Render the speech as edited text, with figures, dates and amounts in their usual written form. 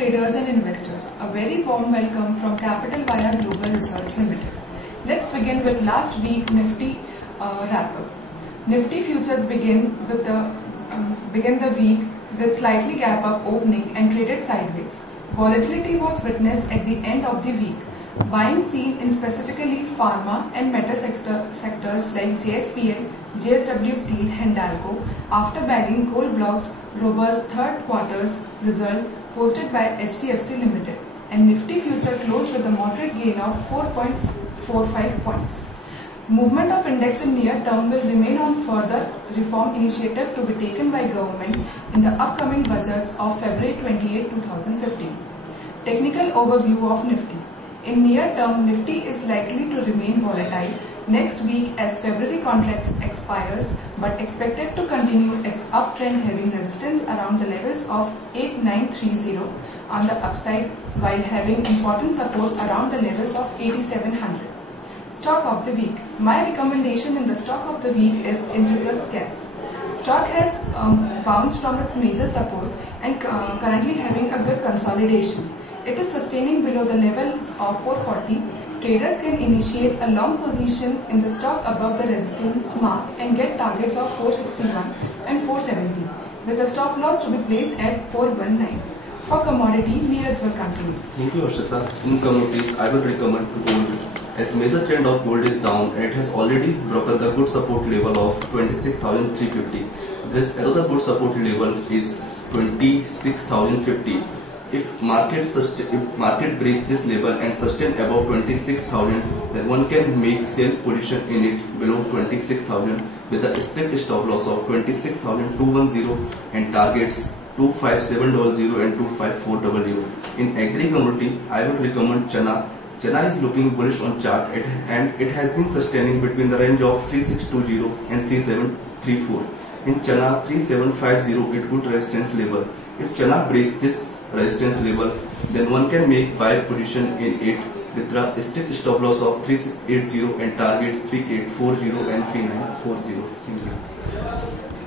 traders and investors, a very warm welcome from Capital Via Global Research Limited. Let's begin with last week Nifty wrap-up. Nifty futures begin the week with slightly gap up opening and traded sideways. Volatility was witnessed at the end of the week. Buying seen in specifically pharma and metal sectors like JSPL, JSW Steel, Hindalco after bagging Gold Block's robust third quarter's result posted by HDFC Limited, and Nifty future closed with a moderate gain of 4.45 points. Movement of index in near term will remain on further reform initiative to be taken by government in the upcoming budgets of February 28, 2015. Technical overview of Nifty. In near term, Nifty is likely to remain volatile next week as February contracts expires, but expected to continue its uptrend, having resistance around the levels of 8930 on the upside, while having important support around the levels of 8700. Stock of the week. My recommendation in the stock of the week is Indraprastha Gas. Stock has bounced from its major support and currently having a good consolidation. It is sustaining below the levels of 440. Traders can initiate a long position in the stock above the resistance mark and get targets of 461 and 470, with a stop loss to be placed at 419. For commodity, Neeraj will continue. Thank you, Harshita. In commodities, I will recommend gold. As major trend of gold is down, and it has already broken the good support level of 26,350. This another good support level is 26,050. If market breaks this level and sustain above 26,000, then one can make sell position in it below 26,000 with a strict stop loss of 26,210 and targets 25700 and 25400. In agri commodity, I would recommend Chana. Chana is looking bullish on chart and it has been sustaining between the range of 3620 and 3734. In Chana, 3750 is good resistance level. If Chana breaks this resistance level, then one can make buy position in it with a strict stop loss of 3680 and targets 3840 and 3940. Thank you.